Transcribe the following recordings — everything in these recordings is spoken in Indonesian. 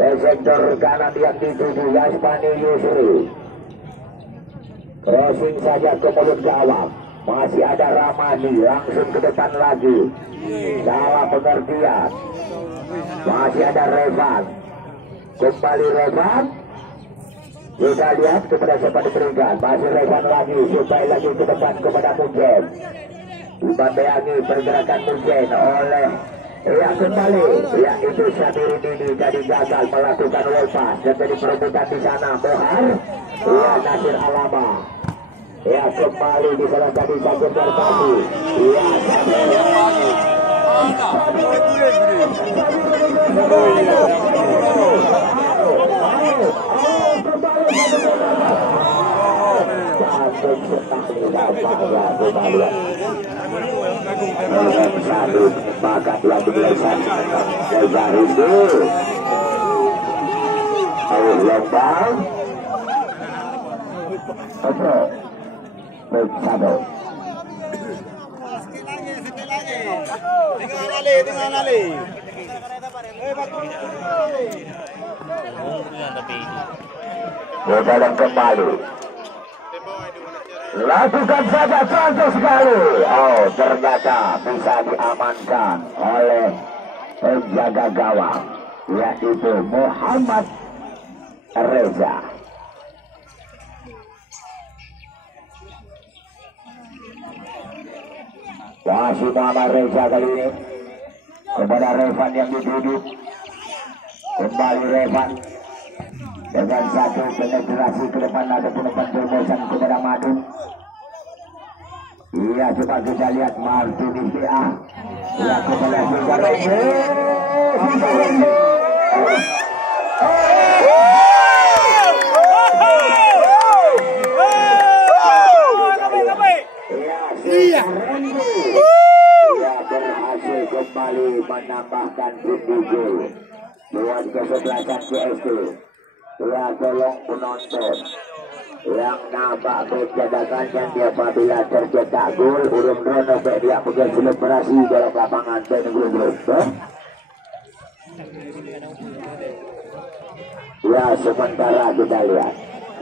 Dari sektor kanan yang dituju Yasmani Yusri. Crossing saja ke mulut gawang. Masih ada Ramani, langsung ke depan lagi. Salah pengertian. Masih ada Revan. Kembali Revan. Kita lihat kepada siapa diberikan. Masih Revan lagi. Supaya lagi ke depan kepada Munjen. Dibandayangi pergerakan Munjen oleh kembali. Ya, itu Syabiri Dini tadi gagal melakukan lepas. Dan jadi perebutan di sana. Mohar. Ya, Nasir Alama. Ya, kembali di sana tadi Sakit Bertani. Ya, bakat yang dibiasakan dari itu lembang oke bersatu dalam kembali lakukan saja cantik sekali. Oh, ternyata bisa diamankan oleh penjaga gawang yaitu Muhammad Reza. Masih Muhammad Reza kali ini kepada Revan yang diduduk. Kembali Revan dengan satu penetrasi ke depan ataupun depan terobosan kepada Madu. Iya, coba kita lihat Martinez PA. Ya, kepada Sigarengo. Iya, berhasil kembali menambahkan 7 gol buat kesebelasan CST. Ya, tolong penonton yang nampak berjadakan yang apabila tercetak gol urung rono dia bukan selebrasi dalam lapangan Tenggul. Ya, sementara kita lihat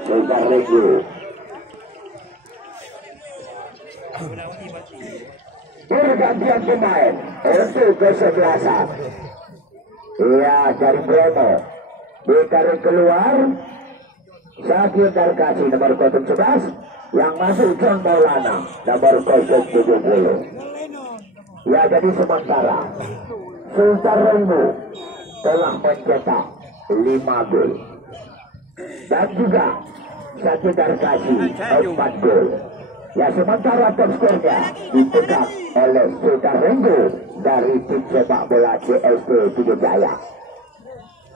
Sigarengo pergantian pemain untuk kesebelasan. Ya, dari Bromo ditarik keluar Sakit Darkasi nomor 11 yang masuk John Maulana nomor 70. Ya, jadi sementara Sultan Rengo telah mencetak 5 gol dan juga Sakit Darkasi 4 gol. Ya, sementara top skornya dipegang oleh Sultan Rengo dari tim sepak bola CST Pidijaya.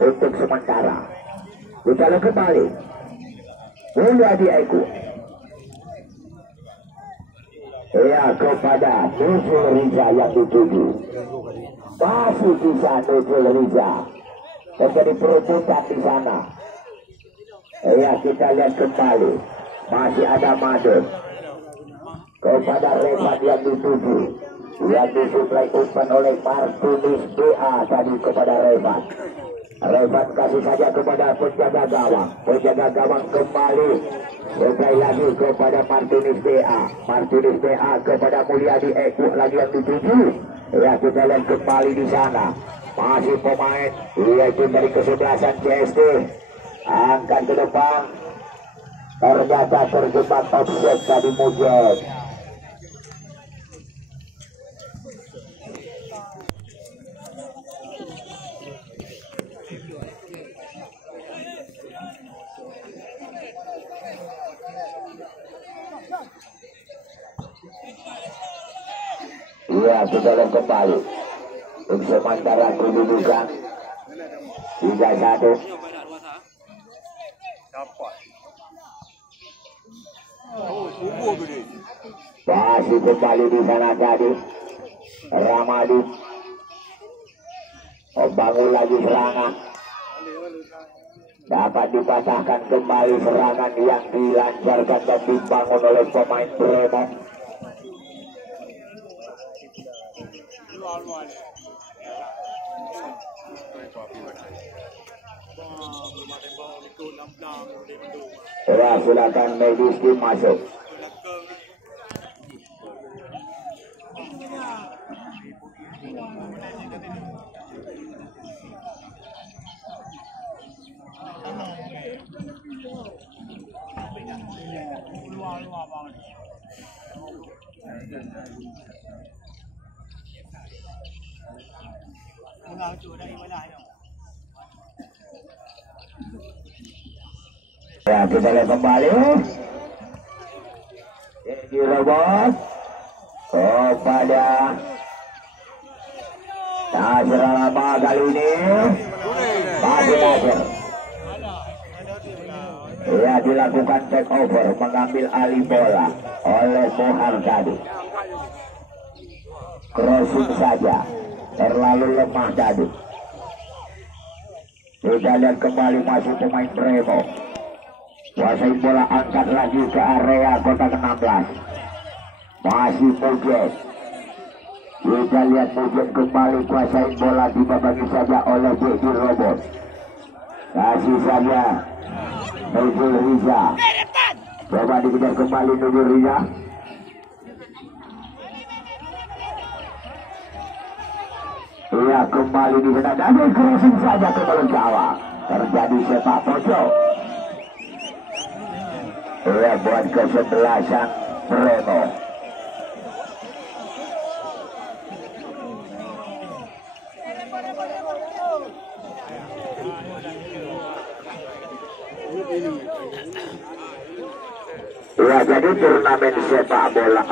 Untuk sementara kita kembali Mulyadi Eko. Ya, kepada Nuzul Riza yang dituju. Masih bisa Nuzul Riza terjadi perebutan di sana. Ya, kita lihat kembali masih ada Madon kepada Revan yang dituju, yang disuplai umpan oleh Martinez BA tadi kepada Revan. Revan kasih saja kepada penjaga gawang. Penjaga gawang kembali sekali lagi kepada Martinez BA. Martinez BA kepada Mulyadi Eko lagi yang dituju. Ya, kita lihat kembali di sana masih pemain yaitu dari kesebelasan CST angkat ke depan. Ternyata terjebak offset tadi Mujen. Ya, sudah kembali untuk sementara kedudukan 3-1. Masih kembali di sana tadi Ramadi membangun lagi serangan, dapat dipatahkan kembali serangan yang dilancarkan dan dibangun oleh pemain Bromo. Ya, silakan medis tim masuk. Ya, kita lihat kembali. Jadi robot kepada Nasir Alaba kali ini masih Nasir. Ya, dilakukan take over, mengambil alih bola oleh Mohar tadi. Crossing saja, terlalu lemah tadi. Kita lihat kembali masuk pemain Remo. Kuasai bola, angkat lagi ke area kotak 16. Masih Mujet. Kita lihat Mujet kembali kuasai bola, dibagi saja oleh Dedi Robot. Kasih saja Nujul Riza. Coba dikejar kembali Nujul Riza. Iya, kembali di sana dan crossing saja ke bola gawang. Terjadi sepak pojok. Iya, buat kesebelasan Remo. Ya, jadi turnamen sepak bola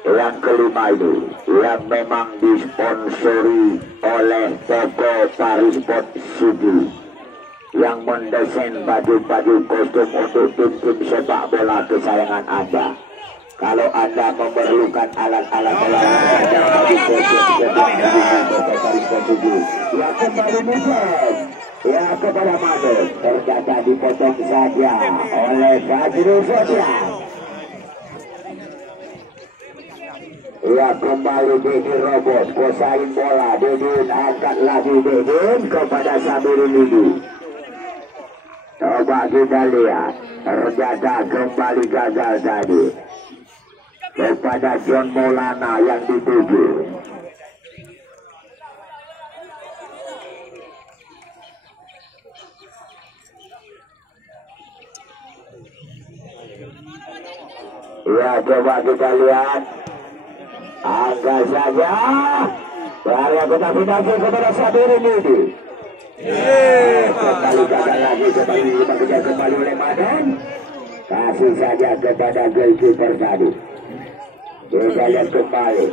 yang kelima ini yang memang disponsori oleh toko Paris Sport City yang mendesain baju-baju kostum untuk tim-tim sepak bola kesayangan Anda. Kalau Anda memerlukan alat-alat olahraga bagi kostum toko Paris Sport City, ya kembali Mujet. Ya, kepada Made ternyata dipotong saja oleh Fajrul Sosial. Ya, kembali Dedi Robot kuasain bola. Dedin angkat lagi Dedin kepada Sabirin Lidi. Coba kita lihat, ternyata kembali gagal tadi kepada John Maulana yang dituju. Ya, coba kita lihat. Angkat saja. Area kotak penalti kepada Sabirin Lidi. Kembali gagal lagi, kembali oleh Madan. Kasih saja kepada goalkeeper tadi. Kita lihat kembali.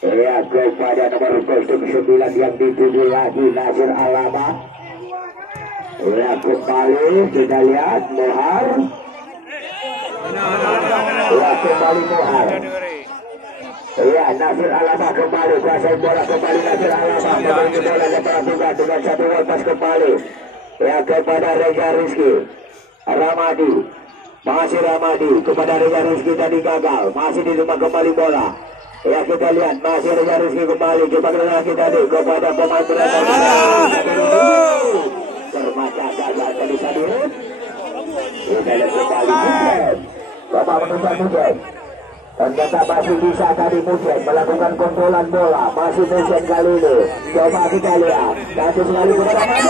Ya, kepada nomor kostum 9 yang dituju lagi Nasir Alaba. Ya, kembali kita lihat Mohar. Ya, kembali Mohar. Ya, Nasir Alaba kembali kuasai bola, kembali Nasir Alaba memberi bola lepas juga dengan satu lepas kembali. Ya, kepada Reza Rizky Ramadi. Masih Ramadi kepada Reza Rizky tadi gagal, masih diterima kembali bola. Ya, kita lihat masih Reza Rizky kembali, coba lagi tadi kepada pemain berada. Termata gagal tadi Sabirin. Kita lihat kembali Mujet. Coba menunjukkan Mujet. Ternyata masih bisa tadi Mujet melakukan kontrolan bola. Masih Mujet kali ini. Coba kita lihat. Kasih sekali kepada Made.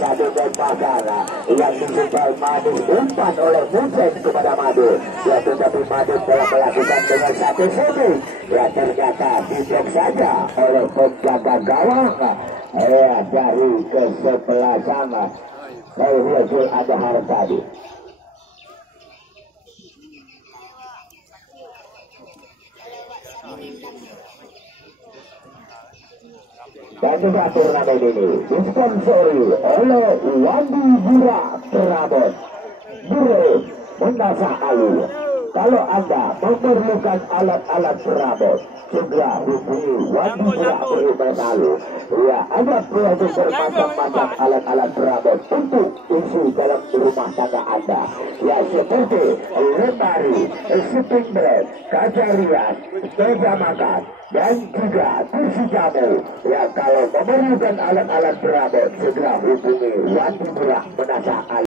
Satu tembakan yang disuppal Made, umpan oleh Mujet kepada Made. Ya, tetapi Made telah melakukan dengan satu shooting. Ya, ternyata diblok saja oleh penjaga gawang. Ya, dari kesebelasan Khairul Adhar tadi. Dan juga turnamen ini disponsori oleh Wandi Bura Prabot Buru Mendasa Alu Kalau Anda memerlukan alat-alat perabot, segera hubungi Wandi Gerak Beritahu. Ya, ada produk bermacam-macam alat-alat perabot untuk isi dalam rumah tangga Anda. Ya, seperti lemari, sleeping bed, kaca rias, meja makan, dan juga kursi jamu. Ya, kalau memerlukan alat-alat perabot, segera hubungi Wandi Gerak Menasa